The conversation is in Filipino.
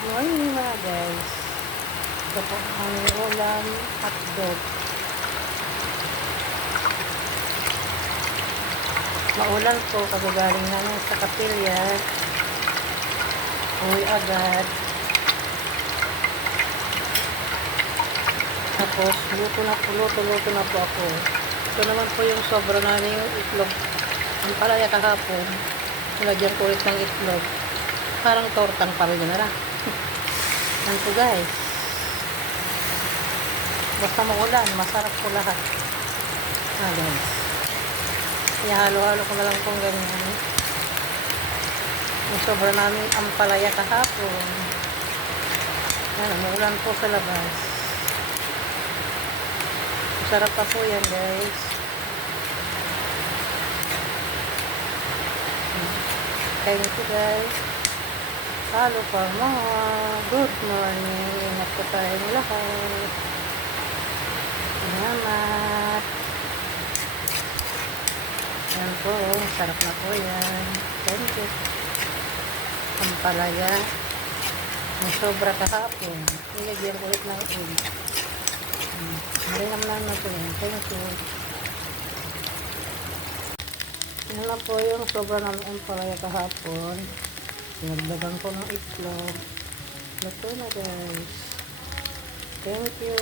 Good morning mga guys. Ito po ang ulam hotdog. Maulan po, kagagaling namin sa kapilya. Uwi agad. Tapos, luto na po ako. Ito naman po yung sobra namin yung itlog. Ang palaya kahapon, nilagyan ko ulit ng itlog. Parang tortang pamilya na lang. Yan po guys. Basta maulan, masarap po lahat. Guys. Ihalo-halo ko na lang pong ganyan. Yung sobra namin ang palaya kahapon. Yan, maulan po sa labas. Masarap pa po yan guys. Thank you guys. Halo pa mga good morning. Ingat po tayong lahat. Salamat. Yan po. Sarap na po yan. Thank you. Ang palaya. Ang sobra kahapon. Nilagyan ko ulit ng egg. Marinam na po yan. Thank you. Yan lang po yung sobra namin ang palaya kahapon. Sinagdagan ko ng itlog. Luto na guys. Thank you.